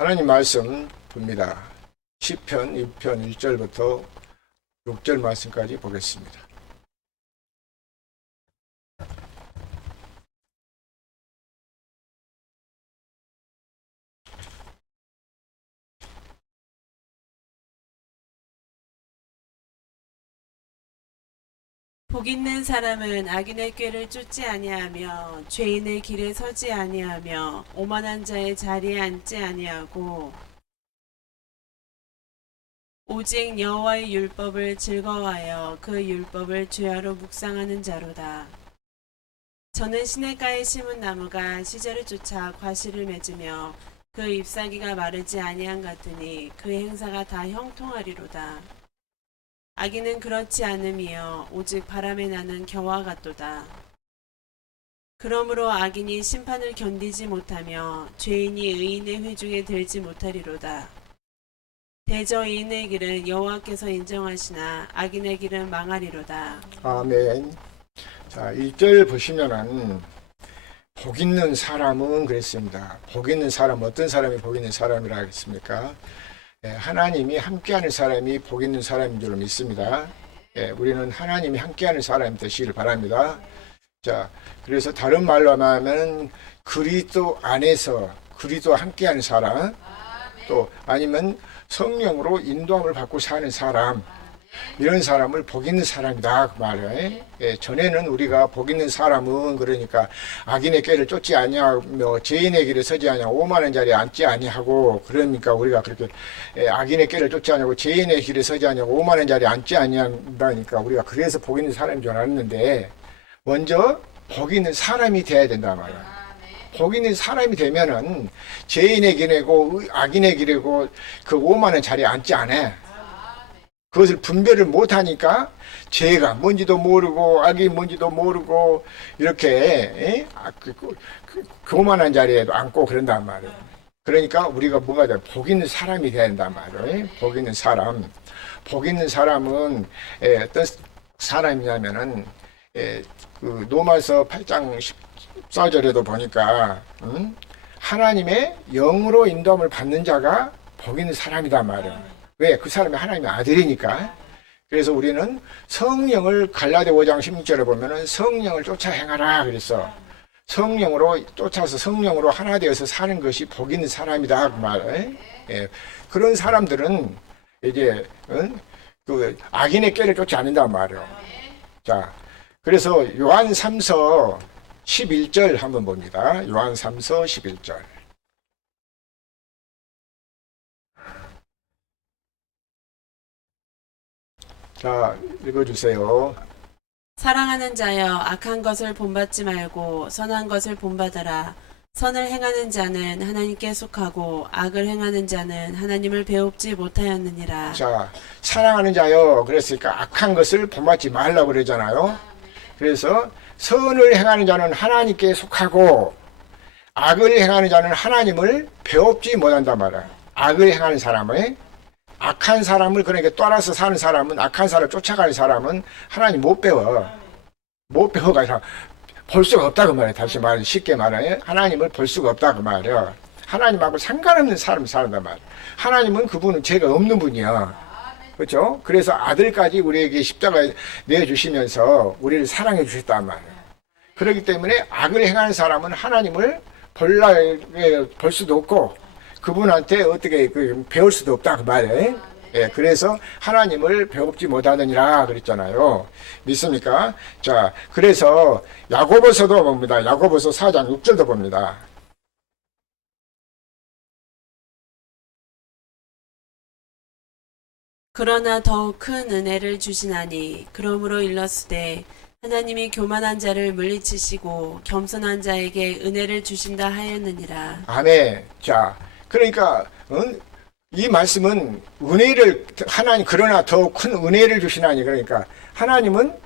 하나님 말씀 봅니다. 시편 6편 1절부터 6절 말씀까지 보겠습니다. 복 있는 사람은 악인의 꾀를 쫓지 아니하며 죄인의 길에 서지 아니하며 오만한 자의 자리에 앉지 아니하고 오직 여호와의 율법을 즐거워하여 그 율법을 주야로 묵상하는 자로다. 저는 시냇가에 심은 나무가 시절을 쫓아 과실을 맺으며 그 잎사귀가 마르지 아니한 같으니 그 행사가 다 형통하리로다. 악인은 그렇지 않음이여 오직 바람에 나는 겨와 같도다. 그러므로 악인이 심판을 견디지 못하며 죄인이 의인의 회중에 들지 못하리로다. 대저의인의 길은 여호와께서 인정하시나 악인의 길은 망하리로다. 아멘. 자, 1절 보시면은 복 있는 사람은 그랬습니다. 복 있는 사람, 어떤 사람이 복 있는 사람이라 하겠습니까? 하나님이 함께하는 사람이 복 있는 사람인 줄 믿습니다. 우리는 하나님이 함께하는 사람이 되시길 바랍니다. 자, 그래서 다른 말로 하면 그리스도 안에서 그리스도 함께하는 사람, 또 아니면 성령으로 인도함을 받고 사는 사람, 이런 사람을 복 있는 사람이다 그 말이에요. 전에는 우리가 복 있는 사람은 그러니까 악인의 꾀를 쫓지 아니하며 죄인의 길에 서지 아니하고 오만한 자리에 앉지 아니하고, 그러니까 우리가 그렇게 악인의 꾀를 쫓지 아니하고 죄인의 길에 서지 아니하고 오만한 자리에 앉지 아니한다니까 우리가 그래서 복 있는 사람인 줄 알았는데, 먼저 복 있는 사람이 돼야 된단 말이야. 복 있는 사람이 되면은 죄인의 길이고 악인의 길이고 그 오만한 자리에 앉지 않아. 그것을 분별을 못하니까 죄가 뭔지도 모르고 악이 뭔지도 모르고 이렇게 교만한 자리에도 앉고 그런단 말이에요. 그러니까 우리가 뭐가 돼? 복 있는 사람이 돼야 된단 말이에요. 복 있는 사람. 복 있는 사람은 어떤 사람이냐면은 그 로마서 8장 14절에도 보니까 하나님의 영으로 인도함을 받는 자가 복 있는 사람이단 말이에요. 왜? 그 사람이 하나님의 아들이니까. 그래서 우리는 성령을 갈라디아 5장 16절에 보면은 성령을 쫓아 행하라 그랬어. 성령으로 쫓아서 성령으로 하나 되어서 사는 것이 복 있는 사람이다 그 말. 그런 사람들은 이제 그 악인의 꾀를 쫓지 않는단 말이에요. 자, 그래서 요한 3서 11절 한번 봅니다. 요한 3서 11절. 자, 읽어주세요. 사랑하는 자여 악한 것을 본받지 말고 선한 것을 본받아라. 선을 행하는 자는 하나님께 속하고 악을 행하는 자는 하나님을 배웁지 못하였느니라. 자, 사랑하는 자여, 그랬으니까 악한 것을 본받지 말라고 그러잖아요. 그래서 선을 행하는 자는 하나님께 속하고 악을 행하는 자는 하나님을 배웁지 못한단 말이야. 악을 행하는 사람은, 악한 사람을 그러니까 따라서 사는 사람은, 악한 사람을 쫓아가는 사람은 하나님 못 배워. 못 배워가 아니라 볼 수가 없다 그 말이야. 다시 말해, 쉽게 말해 하나님을 볼 수가 없다 그 말이야. 하나님하고 상관없는 사람이 산단 말이야. 하나님은 그분은 죄가 없는 분이야. 그렇죠? 그래서 아들까지 우리에게 십자가에 내어주시면서 우리를 사랑해 주셨단 말이에요. 그렇기 때문에 악을 행하는 사람은 하나님을 볼 수도 없고 그분한테 어떻게 배울 수도 없다 그 말이에요. 그래서 하나님을 배웁지 못하느니라 그랬잖아요. 믿습니까? 자, 그래서 야고보서도 봅니다. 야고보서 4장 6절도 봅니다. 그러나 더욱 큰 은혜를 주시나니 그러므로 일렀으되 하나님이 교만한 자를 물리치시고 겸손한 자에게 은혜를 주신다 하였느니라. 아멘. 자, 그러니까 이 말씀은 은혜를 하나님, 그러나 더 큰 은혜를 주시나니, 그러니까 하나님은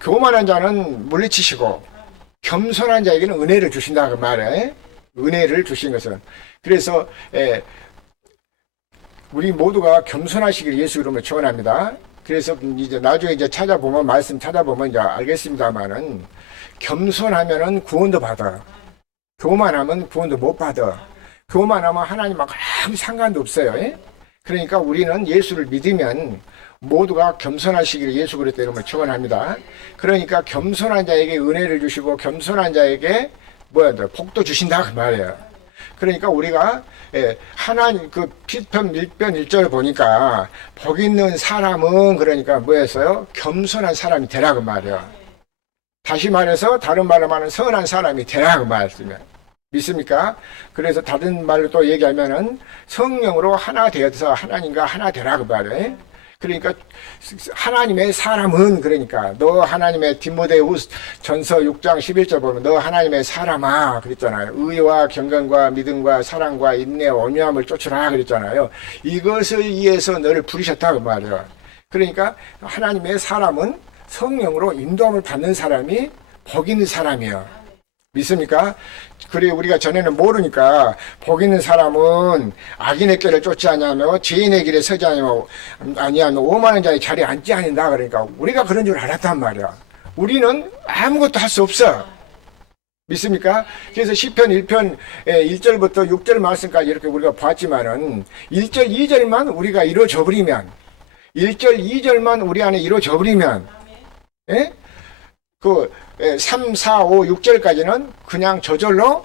교만한 자는 물리치시고 겸손한 자에게는 은혜를 주신다 그 말에, 은혜를 주신 것은. 그래서 우리 모두가 겸손하시길 예수 이름으로 축원합니다. 그래서 이제 나중에 이제 찾아보면, 말씀 찾아보면 이제 알겠습니다만은, 겸손하면은 구원도 받아. 교만하면 구원도 못 받아. 교만하면 하나님하고 아무 상관도 없어요. 예? 그러니까 우리는 예수를 믿으면 모두가 겸손하시기를 예수 그리스도 이름으로 축원합니다. 그러니까 겸손한 자에게 은혜를 주시고 겸손한 자에게 복도 주신다 그 말이에요. 그러니까 우리가 하나님 그 시편 1편 1절 보니까 복 있는 사람은 그러니까 뭐였어요? 겸손한 사람이 되라 그 말이에요. 다시 말해서 다른 말로 말하면 선한 사람이 되라 그 말씀이에요. 믿습니까? 그래서 다른 말로 또 얘기하면은 성령으로 하나 되어서 하나님과 하나 되라 그 말이에요. 그러니까 하나님의 사람은 그러니까 너 하나님의 디모데후서 전서 6장 11절 보면 너 하나님의 사람아 그랬잖아요. 의와 경건과 믿음과 사랑과 인내와 온유함을 쫓으라 그랬잖아요. 이것을 위해서 너를 부르셨다 그 말이에요. 그러니까 하나님의 사람은 성령으로 인도함을 받는 사람이 복 있는 사람이에요. 믿습니까? 그리고 우리가 전에는 모르니까 복 있는 사람은 악인의 길을 쫓지 아니하며 죄인의 길에 서지 아니하며 오만한 자의 자리에 앉지 않는다. 그러니까 우리가 그런 줄 알았단 말이야. 우리는 아무것도 할 수 없어. 믿습니까? 그래서 시편 1편 1절부터 6절 말씀까지 이렇게 우리가 봤지만은 1절 2절만 우리가 이루어져 버리면 1절 2절만 우리 안에 이루어져 버리면 예? 3, 4, 5, 6절까지는 그냥 저절로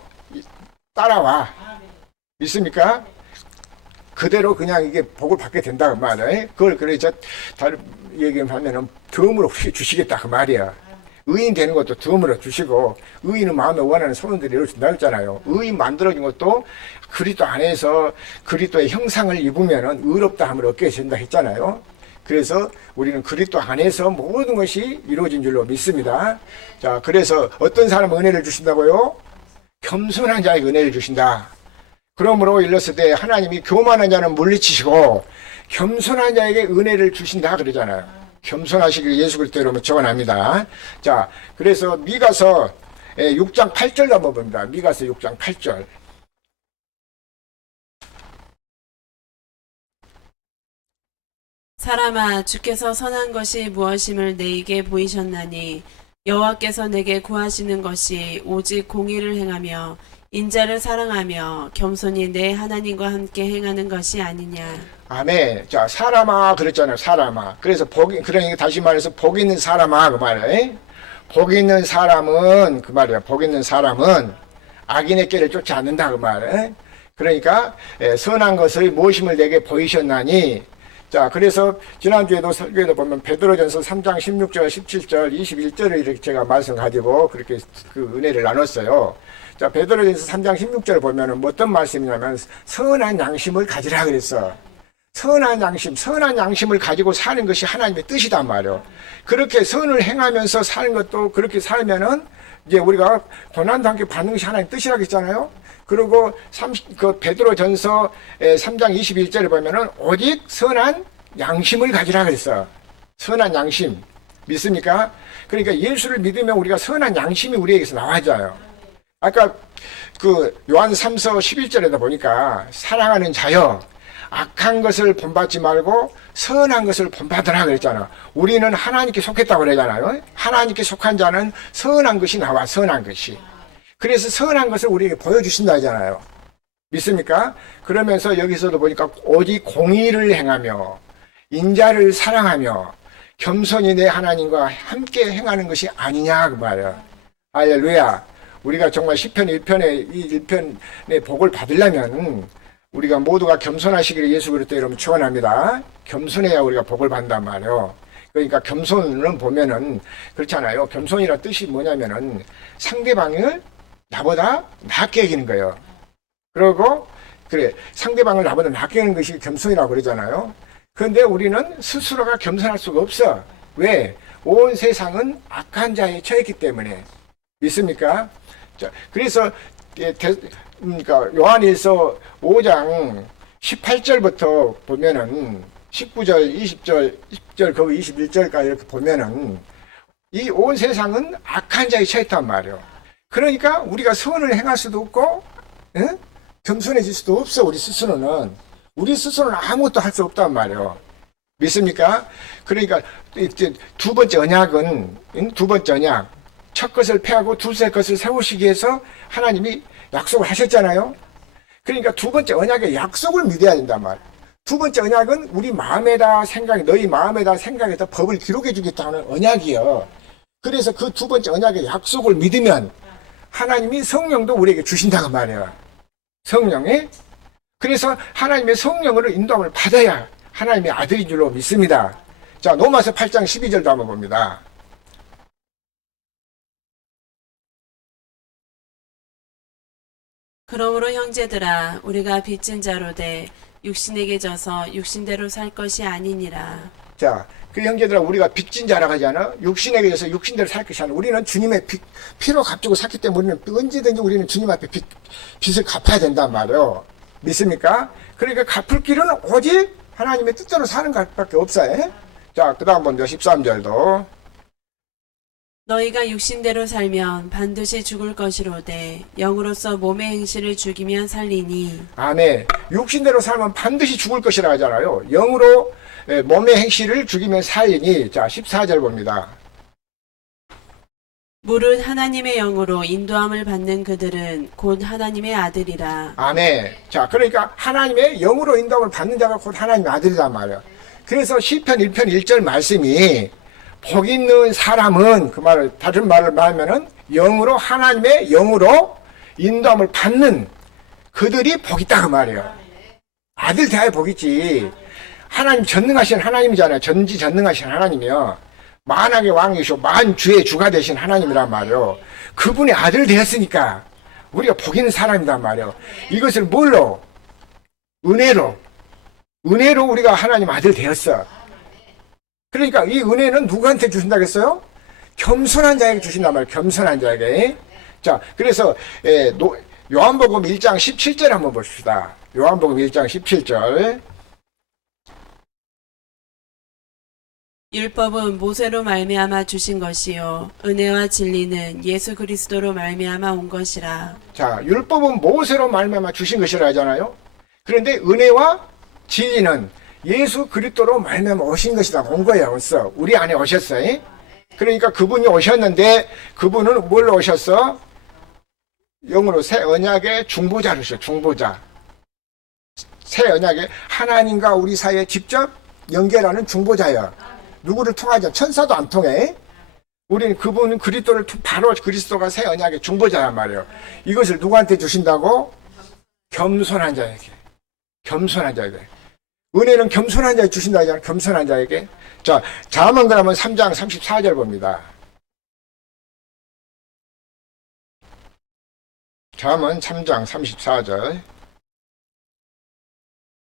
따라와. 믿습니까? 그대로 그냥 이게 복을 받게 된다 그 말이에요. 그걸 그래서 다른 얘기하면은 덤으로 주시겠다 그 말이야. 의인 되는 것도 덤으로 주시고 의인은 마음에 원하는 소원들이 이루어진다 했잖아요. 의인 만들어진 것도 그리스도 안에서 그리스도의 형상을 입으면은 의롭다 함을 얻게 된다 했잖아요. 그래서 우리는 그리스도 안에서 모든 것이 이루어진 줄로 믿습니다. 자, 그래서 어떤 사람은 은혜를 주신다고요? 겸손한 자에게 은혜를 주신다. 그러므로 일렀을 때 하나님이 교만한 자는 물리치시고 겸손한 자에게 은혜를 주신다 그러잖아요. 겸손하시길 예수 그리스도 이름으로 축원합니다. 자, 그래서 미가서 6장 8절 한번 봅니다. 미가서 6장 8절. 사람아 주께서 선한 것이 무엇임을 내게 보이셨나니 여호와께서 내게 구하시는 것이 오직 공의를 행하며 인자를 사랑하며 겸손히 내 하나님과 함께 행하는 것이 아니냐. 아멘. 자, 사람아 그랬잖아요. 사람아. 그래서 그러니까 다시 말해서 복 있는 사람아 그 말이에요. 복 있는 사람은 그 말이야. 복 있는 사람은 악인의 길을 쫓지 않는다 그 말이에요. 그러니까 선한 것의 무엇임을 내게 보이셨나니. 자, 그래서 지난주에도 설교에도 보면 베드로전서 3장 16절, 17절, 21절을 이렇게 제가 말씀 가지고 그렇게 그 은혜를 나눴어요. 자, 베드로전서 3장 16절을 보면은 뭐 어떤 말씀이냐면 선한 양심을 가지라 그랬어. 선한 양심을 가지고 사는 것이 하나님의 뜻이단 말이에요. 그렇게 선을 행하면서 사는 것도 그렇게 살면은 이제 우리가 고난도 함께 받는 것이 하나님의 뜻이라고 했잖아요. 그리고 베드로전서 3장 21절에 보면은 오직 선한 양심을 가지라 그랬어. 선한 양심. 믿습니까? 그러니까 예수를 믿으면 우리가 선한 양심이 우리에게서 나와져요. 아까 요한 3서 11절에다 보니까 사랑하는 자여 악한 것을 본받지 말고 선한 것을 본받으라 그랬잖아. 우리는 하나님께 속했다고 그러잖아요. 하나님께 속한 자는 선한 것이 나와. 선한 것이. 그래서 선한 것을 우리에게 보여주신다 하잖아요. 믿습니까? 그러면서 여기서도 보니까 오직 공의를 행하며 인자를 사랑하며 겸손히 내 하나님과 함께 행하는 것이 아니냐 그 말이야. 할렐루야. 우리가 정말 시편 1편의 이 1편의 복을 받으려면 우리가 모두가 겸손하시기를 예수 그리스도 이름으로 축원합니다. 겸손해야 우리가 복을 받는단 말이에요. 그러니까 겸손은 보면은 그렇잖아요. 겸손이란 뜻이 뭐냐면은 상대방을 나보다 낫게 여기는 거예요. 그리고 그래 상대방을 나보다 낫게 여기는 것이 겸손이라고 그러잖아요. 그런데 우리는 스스로가 겸손할 수가 없어. 왜? 온 세상은 악한 자에 처했기 때문에. 믿습니까? 자, 그래서 그러니까 요한일서 5장 18절부터 보면은 19절, 20절, 10절, 거기 21절까지 이렇게 보면은 이 온 세상은 악한 자에 처했단 말이에요. 그러니까 우리가 선을 행할 수도 없고 겸손해질 수도 없어. 우리 스스로는 아무것도 할 수 없단 말이에요. 믿습니까? 그러니까 이제 두 번째 언약 첫 것을 패하고 둘째 것을 세우시기 위해서 하나님이 약속을 하셨잖아요. 그러니까 두 번째 언약의 약속을 믿어야 된단 말이에요. 두 번째 언약은 우리 마음에다 생각해, 너희 마음에다 생각해서 법을 기록해 주겠다는 언약이에요. 그래서 그 두 번째 언약의 약속을 믿으면 하나님이 성령도 우리에게 주신다고 말이에요. 성령이. 그래서 하나님의 성령으로 인도함을 받아야 하나님의 아들인 줄로 믿습니다. 자, 로마서 8장 12절도 한번 봅니다. 그러므로 형제들아 우리가 빚진 자로 돼 육신에게 져서 육신대로 살 것이 아니니라. 자, 그 형제들아 우리가 빚진 자라고 하잖아. 육신에게 져서 육신대로 살 것이 아니라 우리는 주님의 피로 값주고 샀기 때문에 우리는 언제든지 우리는 주님 앞에 빚을 갚아야 된단 말이에요. 믿습니까? 그러니까 갚을 길은 오직 하나님의 뜻대로 사는 것밖에 없어요. 자, 그 다음 먼저 13절도. 너희가 육신대로 살면 반드시 죽을 것이로되 영으로서 몸의 행실을 죽이면 살리니. 아멘. 육신대로 살면 반드시 죽을 것이라 하잖아요. 영으로 몸의 행실을 죽이면 살리니. 자, 14절 봅니다. 무릇 하나님의 영으로 인도함을 받는 그들은 곧 하나님의 아들이라. 아멘. 자, 그러니까 하나님의 영으로 인도함을 받는 자가 곧 하나님의 아들이란 말이에요. 그래서 시편 1편 1절 말씀이 복 있는 사람은, 그 말을 다른 말을 말하면은 영으로, 하나님의 영으로 인도함을 받는 그들이 복 있다 그 말이에요. 아들 대하에 복 있지. 하나님 전능하신 하나님이잖아요. 전지전능하신 하나님이요. 만왕의 왕이시오 만주의 주가 되신 하나님이란 말이에요. 그분의 아들 되었으니까 우리가 복 있는 사람이란 말이에요. 이것을 뭘로? 은혜로 우리가 하나님 아들 되었어. 그러니까 이 은혜는 누구한테 주신다고 했어요? 겸손한 자에게 주신단 말이에요. 겸손한 자에게. 자, 그래서 요한복음 1장 17절 한번 봅시다. 요한복음 1장 17절. 율법은 모세로 말미암아 주신 것이요 은혜와 진리는 예수 그리스도로 말미암아 온 것이라. 자, 율법은 모세로 말미암아 주신 것이라 하잖아요. 그런데 은혜와 진리는 예수 그리스도로 말미암아 오신 것이다. 온 거예요. 벌써 우리 안에 오셨어요. 그러니까 그분이 오셨는데 그분은 뭘로 오셨어? 영으로 새 언약의 중보자로 오셨어요. 중보자. 새 언약의 하나님과 우리 사이에 직접 연결하는 중보자예요. 누구를 통하지? 천사도 안 통해. 우리는 그분은 그리스도를 바로 그리스도가 새 언약의 중보자란 말이에요. 이것을 누구한테 주신다고? 겸손한 자에게. 겸손한 자에게. 은혜는 겸손한 자에게 주신다 하잖아요. 겸손한 자에게. 자, 잠언 그러면 3장 34절 봅니다. 잠언 3장 34절.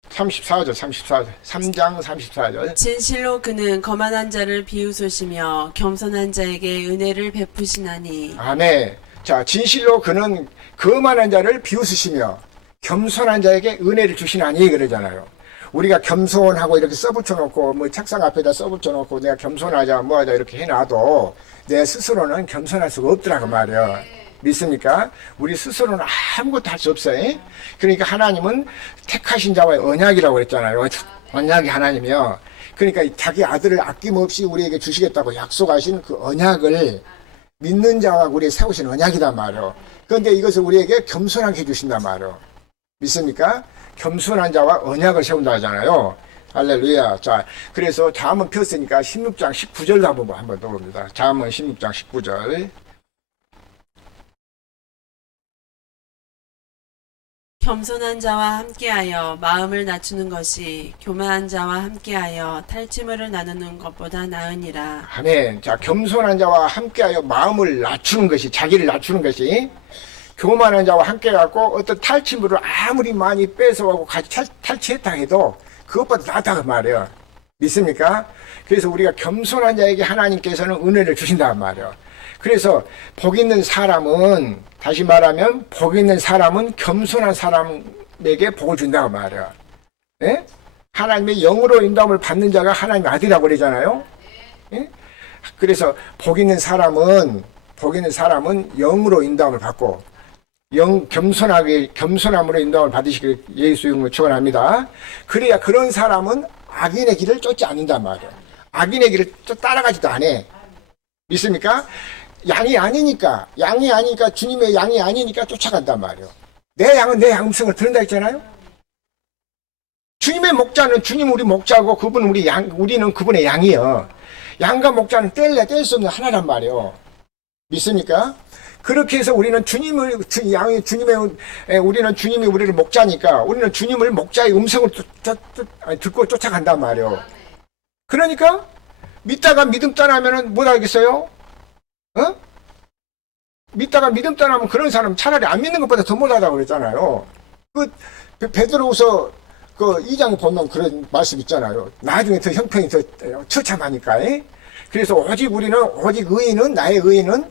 3장 34절. 진실로 그는 거만한 자를 비웃으시며 겸손한 자에게 은혜를 베푸시나니. 아멘. 자, 진실로 그는 거만한 자를 비웃으시며 겸손한 자에게 은혜를 주시나니 그러잖아요. 우리가 겸손하고 이렇게 써붙여놓고 뭐 책상 앞에다 써붙여놓고 내가 겸손하자 뭐하자 이렇게 해놔도 내 스스로는 겸손할 수가 없더라고 말이야. 믿습니까? 우리 스스로는 아무것도 할 수 없어요. 그러니까 하나님은 택하신 자와의 언약이라고 그랬잖아요. 언약이 하나님이요. 그러니까 자기 아들을 아낌없이 우리에게 주시겠다고 약속하신 그 언약을 믿는 자와 우리에 세우신 언약이란 말이에요. 그런데 이것을 우리에게 겸손하게 해주신단 말이에요. 믿습니까? 겸손한 자와 언약을 세운다 하잖아요. 할렐루야. 자, 그래서 잠언 폈으니까 16장 19절도 한번 더 봅니다. 잠언 16장 19절. 겸손한 자와 함께하여 마음을 낮추는 것이 교만한 자와 함께하여 탈취물을 나누는 것보다 나으니라. 아멘. 자, 겸손한 자와 함께하여 마음을 낮추는 것이, 자기를 낮추는 것이, 교만한 자와 함께해갖고 어떤 탈취물을 아무리 많이 뺏어가고 같이 탈취했다 해도 그것보다 낫다고 말이에요. 믿습니까? 그래서 우리가 겸손한 자에게 하나님께서는 은혜를 주신단 말이에요. 그래서 복 있는 사람은, 다시 말하면 복 있는 사람은 겸손한 사람에게 복을 준다고 말이에요. 예? 하나님의 영으로 인도함을 받는 자가 하나님의 아들이라고 그러잖아요. 예? 그래서 복 있는 사람은 영으로 인도함을 받고 겸손함으로 인도함을 받으시길 예수 이름으로 축원합니다. 그래야 그런 사람은 악인의 길을 쫓지 않는단 말이에요. 악인의 길을 따라가지도 않아. 믿습니까? 양이 아니니까 주님의 양이 아니니까 쫓아간단 말이에요. 내 양은 내 음성을 들은다 했잖아요. 주님의 목자는 주님 우리 목자고 그분 우리 양, 우리는 그분의 양이요. 양과 목자는 뗄 수 없는 하나란 말이요. 믿습니까? 그렇게 해서 우리는 우리는 주님이 우리를 목자니까 우리는 주님을 목자의 음성을 듣고 쫓아간단 말이요. 그러니까 믿다가 믿음 떠나면은 못 하겠어요? 어? 믿다가 믿음 떠나면 그런 사람 차라리 안 믿는 것보다 더 못하다고 그랬잖아요. 그 베드로후서 그 2장에 보면 그런 말씀 있잖아요. 나중에 더 형편이 더 처참하니까. 그래서 오직 의인은 나의 의인은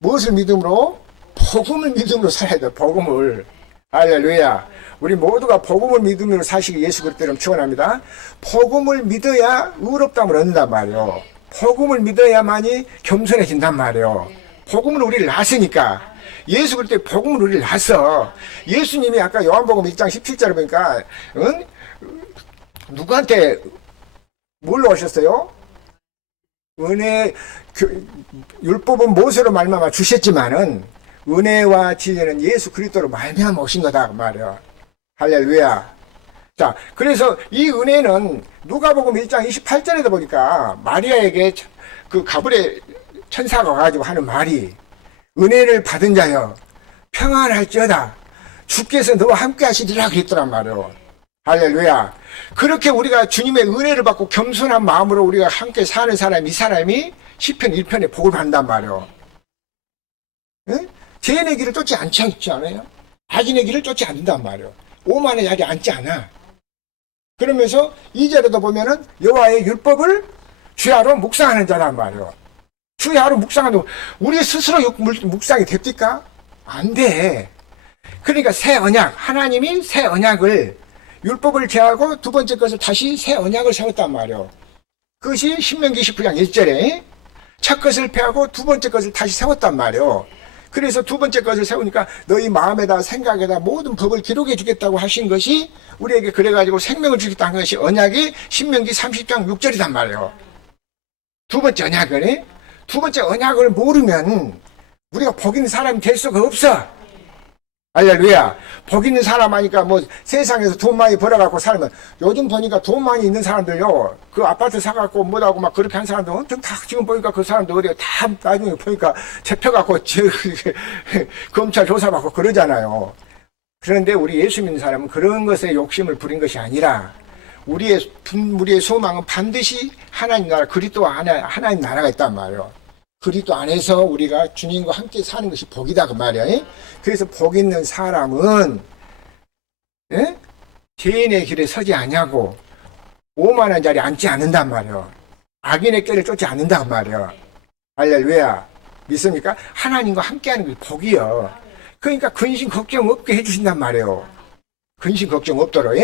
무엇을 믿음으로? 복음을 믿음으로 살아야 돼. 복음을. 할렐루야. 우리 모두가 복음을 믿음으로 사시기 예수 그리스도를 축원합니다. 복음을 믿어야 의롭다함을 얻는단 말이에요. 복음을 믿어야만이 겸손해진단 말이에요. 복음을 우리를 낳았으니까. 예수 그리스도의 복음을 우리를 낳았어. 예수님이 아까 요한복음 1장 17절에 보니까 누구한테 뭘로 오셨어요? 율법은 모세로 말미암아 주셨지만은 은혜와 진리는 예수 그리스도로 말미암아 오신 거다 그 말이야. 할렐루야. 자, 그래서 이 은혜는 누가복음 1장 28절에도 보니까 마리아에게 그 가브리엘 천사가 와가지고 하는 말이 은혜를 받은 자여 평안할지어다 주께서 너와 함께 하시리라 그랬더란 말이요. 할렐루야. 그렇게 우리가 주님의 은혜를 받고 겸손한 마음으로 우리가 함께 사는 사람, 이 사람이 시편 1편에 복을 받는단 말이요. 응? 죄인의 길을 쫓지 않지 않아요? 악인의 길을 쫓지 않는단 말이요. 오만의 자리에 앉지 않아. 그러면서 2절에도 보면은 여호와의 율법을 주야로 묵상하는 자란 말이요. 주야로 묵상하는, 우리 스스로 묵상이 됩니까? 안 돼. 그러니까 새 언약, 하나님이 새 언약을 율법을 제하고 두 번째 것을 다시 새 언약을 세웠단 말이요. 그것이 신명기 19장 1절에 첫 것을 폐하고 두 번째 것을 다시 세웠단 말이요. 그래서 두 번째 것을 세우니까 너희 마음에다 생각에다 모든 법을 기록해 주겠다고 하신 것이 우리에게 그래가지고 생명을 주겠다는 것이 언약이 신명기 30장 6절이단 말이에요. 두 번째 언약을, 두 번째 언약을 모르면 우리가 복 있는 사람이 될 수가 없어. 할렐루야. 복 있는 사람 하니까 뭐 세상에서 돈 많이 벌어갖고 살면, 요즘 보니까 돈 많이 있는 사람들요, 그 아파트 사갖고 뭐라고 막 그렇게 한 사람들 엄청 다 지금 보니까 그 사람들 어디가 다 나중에 보니까 잡혀갖고 검찰 조사받고 그러잖아요. 그런데 우리 예수 믿는 사람은 그런 것에 욕심을 부린 것이 아니라 우리의 소망은 반드시 하나님 나라, 그리스도 하나님 나라가 있단 말이에요. 그리스도 안에서 우리가 주님과 함께 사는 것이 복이다 그 말이야. 그래서 복 있는 사람은 죄인의 길에 서지 아니하고 오만한 자리에 앉지 않는단 말이야. 악인의 길을 쫓지 않는단 말이야. 할렐루야. 믿습니까? 하나님과 함께하는 게 복이요. 그러니까 근심 걱정 없게 해주신단 말이에요. 근심 걱정 없도록.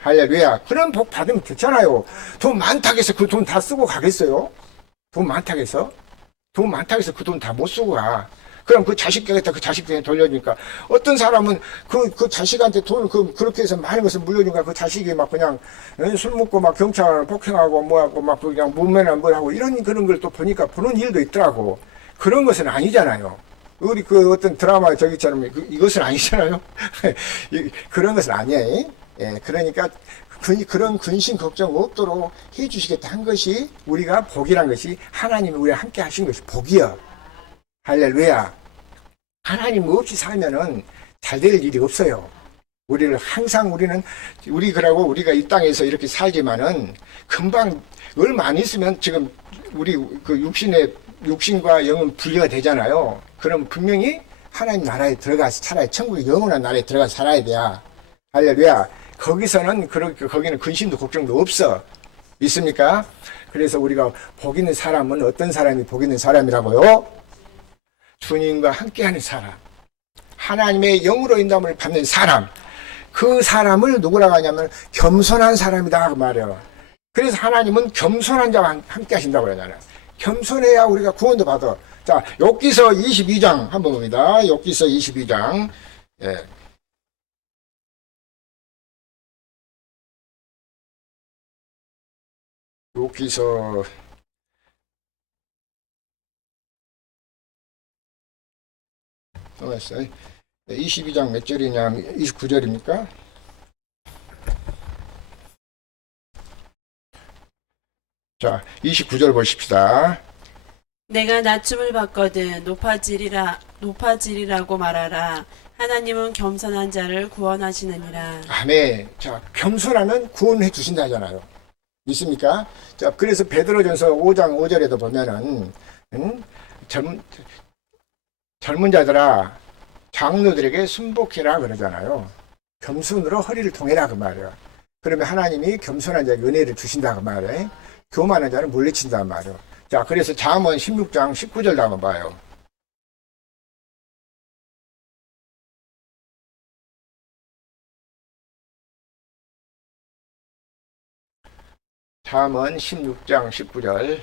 할렐루야. 그런 복 받으면 좋잖아요. 돈 많다고 해서 그 돈 다 쓰고 가겠어요? 돈 많다고 해서? 돈 많다고 해서 그 돈 다 못 쓰고 가. 그럼 그 자식에게 그 자식한테 돌려주니까, 어떤 사람은 그 자식한테 돈을 그렇게 해서 많은 것을 물려주니까 그 자식이 막 그냥 술 먹고 막 경찰 폭행하고 뭐하고 막 그냥 문매나 뭘 하고 이런 그런 걸 또 보니까 보는 일도 있더라고. 그런 것은 아니잖아요. 우리 그 어떤 드라마 저기처럼 이것은 아니잖아요. 그런 것은 아니에요. 예, 그러니까 그런 근심 걱정 없도록 해주시겠다 한 것이 우리가 복이란 것이 하나님이 우리와 함께 하신 것이 복이요. 할렐루야. 하나님 없이 살면은 잘 될 일이 없어요. 우리를 항상 우리가 이 땅에서 이렇게 살지만은 금방 얼마 안 있으면 지금 우리 그 육신과 영은 분리가 되잖아요. 그럼 분명히 하나님 나라에 들어가서 살아야, 천국의 영원한 나라에 들어가서 살아야 돼. 할렐루야. 거기서는 거기는 근심도 걱정도 없어. 믿습니까? 그래서 우리가 복 있는 사람은 어떤 사람이 복 있는 사람이라고요? 주님과 함께하는 사람, 하나님의 영으로 인도함을 받는 사람, 그 사람을 누구라고 하냐면 겸손한 사람이다 그 말이에요. 그래서 하나님은 겸손한 자와 함께 하신다고 그러잖아요. 겸손해야 우리가 구원도 받아. 자, 욥기서 22장 한번 봅니다. 욥기서 22장. 예. 욥기서 22장 몇 절이냐? 29절입니까? 자, 29절 보십시다. 내가 낮춤을 받거든 높아지리라고 말하라. 하나님은 겸손한 자를 구원하시느니라. 아멘. 자, 겸손하면 구원해 주신다잖아요. 믿습니까? 자, 그래서 베드로전서 5장 5절에도 보면은 젊은 자들아 장로들에게 순복해라 그러잖아요. 겸손으로 허리를 통해라 그 말이에요. 그러면 하나님이 겸손한 자에게 은혜를 주신다 그 말이에요. 교만한 자는 물리친다 말이에요. 자, 그래서 잠언 16장 19절도 한번 봐요. 잠언 16장 19절.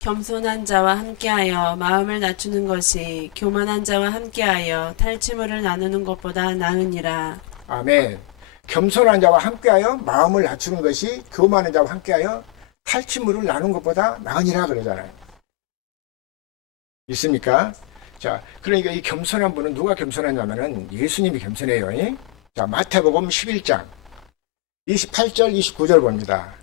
겸손한 자와 함께하여 마음을 낮추는 것이 교만한 자와 함께하여 탈취물을 나누는 것보다 나으니라. 아멘. 겸손한 자와 함께하여 마음을 낮추는 것이 교만한 자와 함께하여 탈취물을 나눈 것보다 나으니라 그러잖아요. 있습니까? 자, 그러니까 이 겸손한 분은 누가 겸손하냐면은 예수님이 겸손해요. 자, 마태복음 11장 28절 29절 봅니다.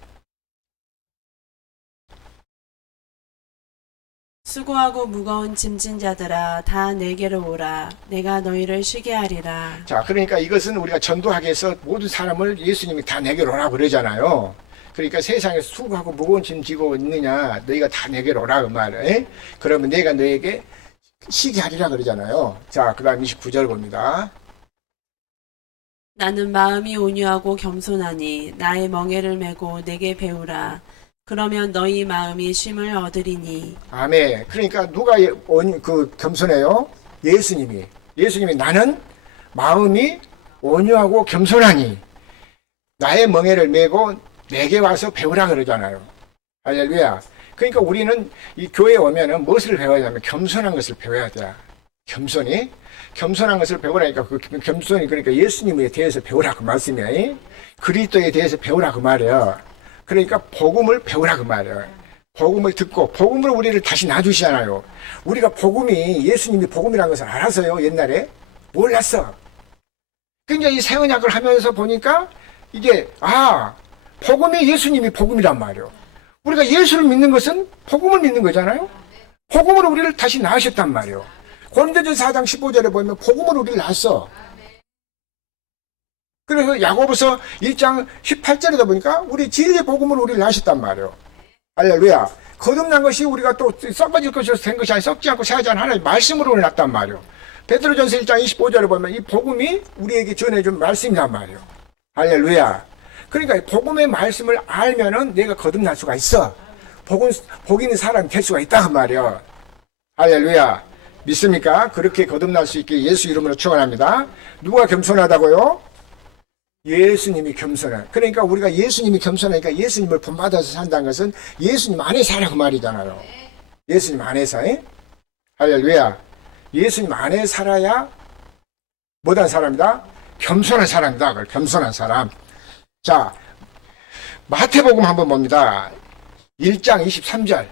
수고하고 무거운 짐진 자들아 다 내게로 오라. 내가 너희를 쉬게 하리라. 자, 그러니까 이것은 우리가 전도하기 위해서 모든 사람을 예수님이 다 내게로 오라 그러잖아요. 그러니까 세상에 수고하고 무거운 짐 지고 있느냐, 너희가 다 내게로 오라 그 말에. 그러면 내가 너에게 쉬게 하리라 그러잖아요. 자, 그 다음 29절 봅니다. 나는 마음이 온유하고 겸손하니 나의 멍에를 메고 내게 배우라. 그러면 너희 마음이 쉼을 얻으리니. 아멘. 그러니까 누가 겸손해요? 예수님이 나는 마음이 온유하고 겸손하니 나의 멍에를 메고 내게 와서 배우라 그러잖아요. 할렐루야. 그러니까 우리는 이 교회에 오면은 무엇을 배워야 하냐면 겸손한 것을 배워야 돼. 겸손한 것을 배우라니까 그 겸손이 그러니까 예수님에 대해서 배우라 그 말씀이야. 그리스도에 대해서 배우라 그 말이야. 그러니까 복음을 배우라 그 말이에요. 복음을 듣고 복음을 우리를 다시 놔주시잖아요. 우리가 복음이 예수님이 복음이라는 것을 알아서요. 옛날에 몰랐어. 그러니까 이 새언약을 하면서 보니까 이게 복음이 예수님이 복음이란 말이에요. 우리가 예수를 믿는 것은 복음을 믿는 거잖아요. 복음으로 우리를 다시 낳으셨단 말이에요. 고린도전서 4장 15절에 보면 복음으로 우리를 낳았어. 그래서 야고보서 1장 18절에다 보니까 우리 진리의 복음으로 우리를 낳으셨단 말이에요. 할렐루야. 거듭난 것이 우리가 또 썩어질 것으로 된 것이 아니 썩지 않고 새하지 않은 하나님의 말씀으로 우리를 낳았단 말이에요. 베드로전서 1장 25절에 보면 이 복음이 우리에게 전해준 말씀이란 말이에요. 할렐루야. 그러니까 복음의 말씀을 알면은 내가 거듭날 수가 있어. 복 있는 사람이 될 수가 있다 그 말이에요. 할렐루야. 믿습니까? 그렇게 거듭날 수 있게 예수 이름으로 축원합니다. 누가 겸손하다고요? 예수님이 겸손해. 그러니까 우리가 예수님이 겸손하니까 예수님을 본받아서 산다는 것은 예수님 안에 살아 그 말이잖아요. 예수님 안에서. 할렐루야. 예수님 안에 살아야 뭐한 사람이다? 겸손한 사람이다. 그걸 겸손한 사람. 자, 마태복음 한번 봅니다. 1장 23절.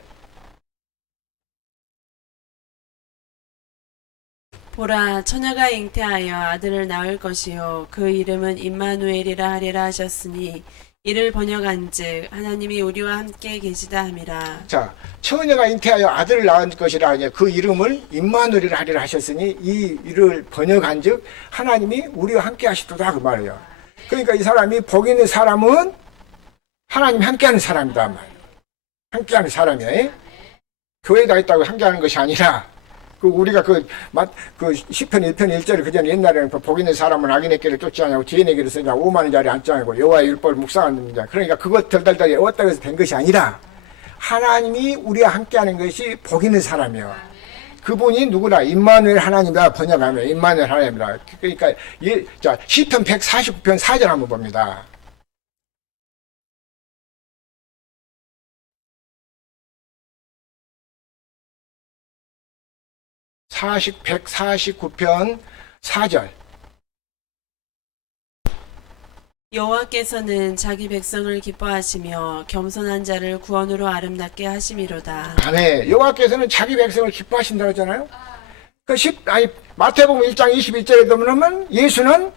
보라, 처녀가 잉태하여 아들을 낳을 것이요 그 이름은 임마누엘이라 하리라 하셨으니 이를 번역한즉 하나님이 우리와 함께 계시다 함이라. 자, 처녀가 잉태하여 아들을 낳을 것이라 하니 그 이름을 임마누엘이라 하리라 하셨으니 이 일을 번역한즉 하나님이 우리와 함께 하시도다 그 말이에요. 그러니까 이 사람이 복 있는 사람은 하나님이 함께하는 사람이다 말이에요. 함께하는 사람이에요. 교회에 있다고 함께하는 것이 아니라 우리가 시편 1편 1절에 그전에 옛날에는 복 있는 사람은 악인의 길을 쫓지 않냐고 지혜의 길을 쓰냐 오만한 자리에 앉지 않고 여호와의 율법을 묵상하는 자. 그러니까 그것 덜덜덜 어디다가 해서 된 것이 아니라 하나님이 우리와 함께하는 것이 복 있는 사람이에요. 그분이 누구나 임마누엘 하나님이다 번역하면 임마누엘 하나님이다. 그러니까 자 시편 149편 4절 한번 봅니다. 149편 4절. 여호와께서는 자기 백성을 기뻐하시며 겸손한 자를 구원으로 아름답게 하심이로다. 아멘. 여호와께서는 자기 백성을 기뻐하신다고 하잖아요. 마태복음 1장 21절에 보면 예수는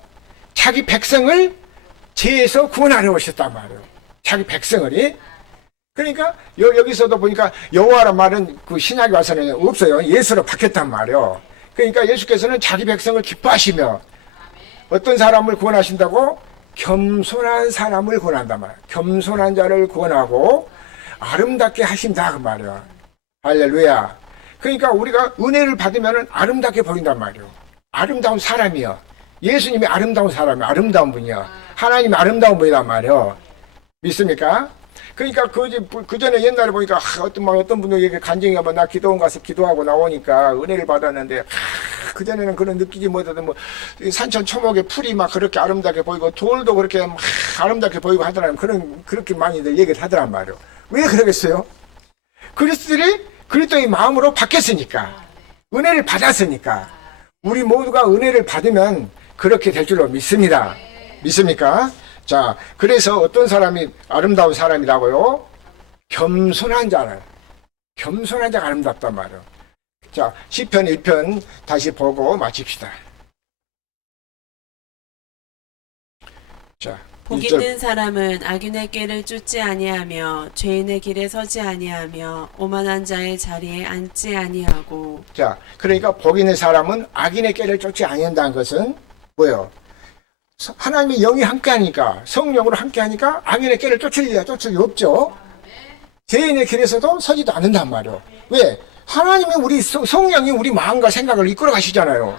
자기 백성을 죄에서 구원하러 오셨단 말이에요. 자기 백성을. 그러니까 여기서도 보니까 여호와란 말은 그 신약에 와서는 없어요. 예수로 바뀌었단 말이에요. 그러니까 예수께서는 자기 백성을 기뻐하시며 어떤 사람을 구원하신다고? 겸손한 사람을 구원한단 말이에요. 겸손한 자를 구원하고 아름답게 하신다 그 말이에요. 할렐루야. 그러니까 우리가 은혜를 받으면 아름답게 보인단 말이에요. 아름다운 사람이요. 예수님이 아름다운 사람이요. 아름다운 분이요. 하나님이 아름다운 분이란 말이에요. 믿습니까? 그러니까 그 전에 옛날에 보니까 어떤 분들 간증이 하면 나 기도원 가서 기도하고 나오니까 은혜를 받았는데 그 전에는 그런 느끼지 못하던 뭐 산천 초목에 풀이 막 그렇게 아름답게 보이고 돌도 그렇게 막 아름답게 보이고 하더라면 그렇게 많이들 얘기를 하더란 말이에요. 왜 그러겠어요? 그리스도의 마음으로 바뀌었으니까, 은혜를 받았으니까, 우리 모두가 은혜를 받으면 그렇게 될 줄로 믿습니다. 믿습니까? 자, 그래서 어떤 사람이 아름다운 사람이라고요? 겸손한 자가 아름답단 말이에요. 자, 시편 1편 다시 보고 마칩시다. 자, 복 1절. 있는 사람은 악인의 꾀를 쫓지 아니하며 죄인의 길에 서지 아니하며 오만한 자의 자리에 앉지 아니하고. 자, 그러니까 복 있는 사람은 악인의 꾀를 쫓지 아니한다는 것은 뭐예요? 하나님의 영이 함께하니까, 성령으로 함께하니까 악인의 꾀를 쫓을 리 없죠. 죄인의 길에서도 서지도 않는단 말이에요. 왜? 하나님이 성령이 우리 마음과 생각을 이끌어 가시잖아요.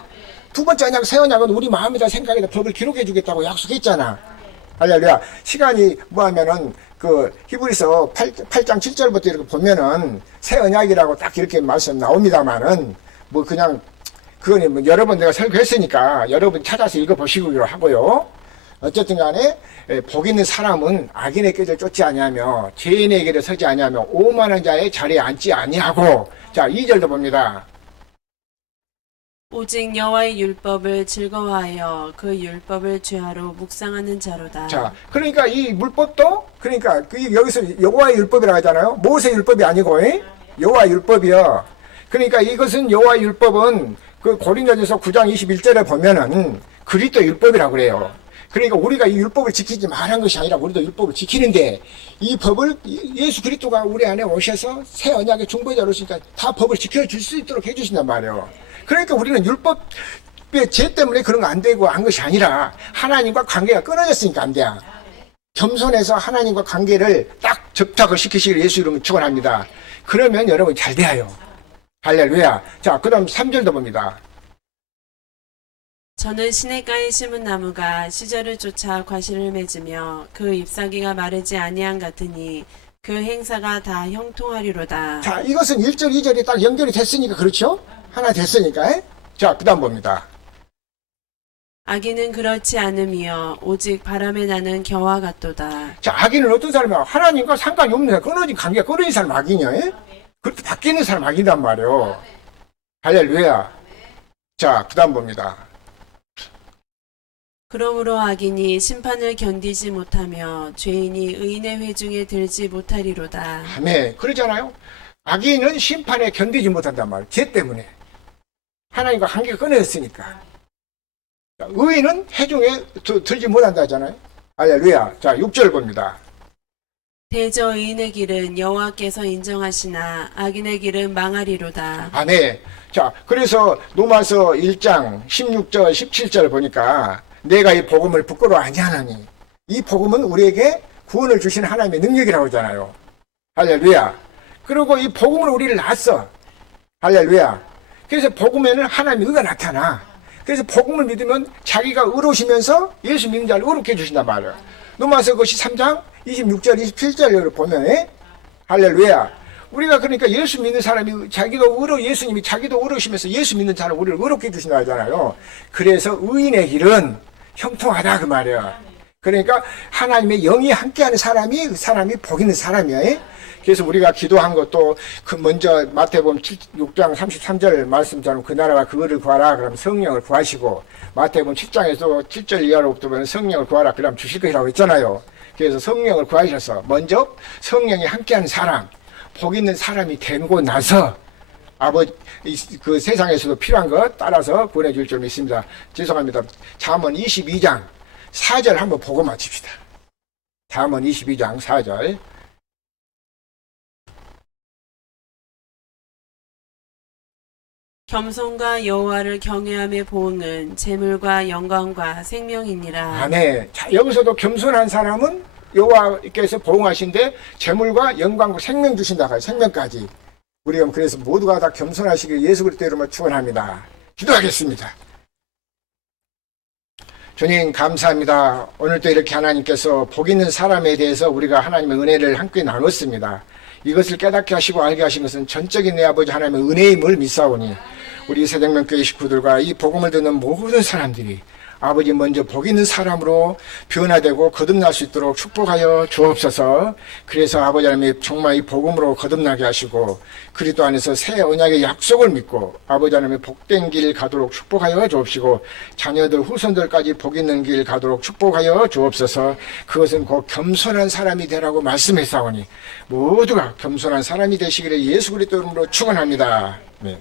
두 번째 언약, 새 언약은 우리 마음이다 생각이다 법을 기록해 주겠다고 약속했잖아. 할렐루야. 시간이 뭐하면은 히브리서 8장 7절부터 이렇게 보면은 새 언약이라고 딱 이렇게 말씀 나옵니다만은 뭐 그냥 그거는 뭐 여러 번 내가 설교했으니까 여러분 찾아서 읽어보시기로 하고요. 어쨌든 간에 복 있는 사람은 악인의 꾀를 쫓지 아니하며 죄인의 길에 서지 아니하며 오만한 자의 자리에 앉지 아니하고. 자, 2절도 봅니다. 오직 여호와의 율법을 즐거워하여 그 율법을 죄하로 묵상하는 자로다. 자, 그러니까 이 물법도 그러니까 여기서 여호와의 율법이라고 하잖아요. 모세 율법이 아니고 여호와 율법이요. 그러니까 이것은 여호와 율법은 그 고린도전서 9장 21절에 보면은 그리스도 율법이라고 그래요. 그러니까 우리가 이 율법을 지키지 말한 것이 아니라 우리도 율법을 지키는데 이 법을 예수 그리스도가 우리 안에 오셔서 새 언약의 중보자로서니까 다 법을 지켜줄 수 있도록 해주신단 말이에요. 그러니까 우리는 율법의 죄 때문에 그런 거 안 되고 한 것이 아니라 하나님과 관계가 끊어졌으니까 안 돼. 겸손해서 하나님과 관계를 딱 접착을 시키시기를 예수 이름으로 축원합니다. 그러면 여러분 잘 돼요. 할렐루야. 자, 그 다음 3절도 봅니다. 저는 시냇가에 심은 나무가 시절을 쫓아 과실을 맺으며 그 잎사귀가 마르지 아니한 같으니 그 행사가 다 형통하리로다. 자, 이것은 1절, 2절이 딱 연결이 됐으니까 그렇죠? 하나 됐으니까. 자, 그 다음 봅니다. 악인은 그렇지 않으며 오직 바람에 나는 겨와 같도다. 자, 악인은 어떤 사람이야? 하나님과 상관이 없는 사람, 끊어진 관계가 끊어진 사람 악인이야. 그렇게 바뀌는 사람 악인단 말이에요. 할렐루야. 자, 그 다음 봅니다. 그러므로 악인이 심판을 견디지 못하며 죄인이 의인의 회중에 들지 못하리로다. 아멘. 그러잖아요. 악인은 심판에 견디지 못한단 말이에요. 죄 때문에. 하나님과 관계가 끊어졌으니까. 의인은 회중에 들지 못한다 하잖아요. 할렐루야. 자, 6절 봅니다. 대저 의인의 길은 여호와께서 인정하시나 악인의 길은 망하리로다. 아멘. 자, 그래서 로마서 1장 16절 17절 보니까 내가 이 복음을 부끄러워 아니하나니 이 복음은 우리에게 구원을 주시는 하나님의 능력이라고 하잖아요. 할렐루야. 그리고 이 복음으로 우리를 낳았어. 할렐루야. 그래서 복음에는 하나님의 의가 나타나. 그래서 복음을 믿으면 자기가 의로우시면서 예수 믿는 자를 의롭게 해주신단 말이에요. 로마서 그것이 3장 26절 27절을 보면 할렐루야. 우리가 그러니까 예수 믿는 사람이 예수님이 자기도 의로우시면서 예수 믿는 사람을 우리를 의롭게 해주신다 하잖아요. 그래서 의인의 길은 형통하다 그 말이에요. 그러니까 하나님의 영이 함께하는 사람이 그 사람이 복 있는 사람이에요. 그래서 우리가 기도한 것도 먼저 마태복음 6장 33절 말씀처럼 그 나라와 그거를 구하라 그러면 성령을 구하시고 마태복음 7장에서 7절 이하로부터 보면 성령을 구하라 그러면 주실 것이라고 했잖아요. 그래서 성령을 구하셔서 먼저 성령이 함께하는 사람 복 있는 사람이 되고 나서 그 세상에서도 필요한 것 따라서 보내줄 줄 믿습니다. 죄송합니다. 잠언 22장 4절 한번 보고 마칩시다. 잠언 22장 4절. 겸손과 여호와를 경외함의 보응은 재물과 영광과 생명이니라. 네. 자, 여기서도 겸손한 사람은 여호와께서 보응하신데 재물과 영광과 생명 주신다. 생명까지. 우리가 그래서 모두가 다 겸손하시길 예수 그리스도 이름으로 축원합니다. 기도하겠습니다. 주님 감사합니다. 오늘도 이렇게 하나님께서 복 있는 사람에 대해서 우리가 하나님의 은혜를 함께 나눴습니다. 이것을 깨닫게 하시고 알게 하신 것은 전적인 내 아버지 하나님의 은혜임을 믿사오니 우리 새생명교회 식구들과 이 복음을 듣는 모든 사람들이 아버지 먼저 복 있는 사람으로 변화되고 거듭날 수 있도록 축복하여 주옵소서. 그래서 아버지 하나님 정말 이 복음으로 거듭나게 하시고 그리스도 안에서 새 언약의 약속을 믿고 아버지 하나님의 복된 길 가도록 축복하여 주옵시고 자녀들 후손들까지 복 있는 길 가도록 축복하여 주옵소서. 그것은 곧 겸손한 사람이 되라고 말씀했사오니 모두가 겸손한 사람이 되시기를 예수 그리스도 이름으로 축원합니다. 네.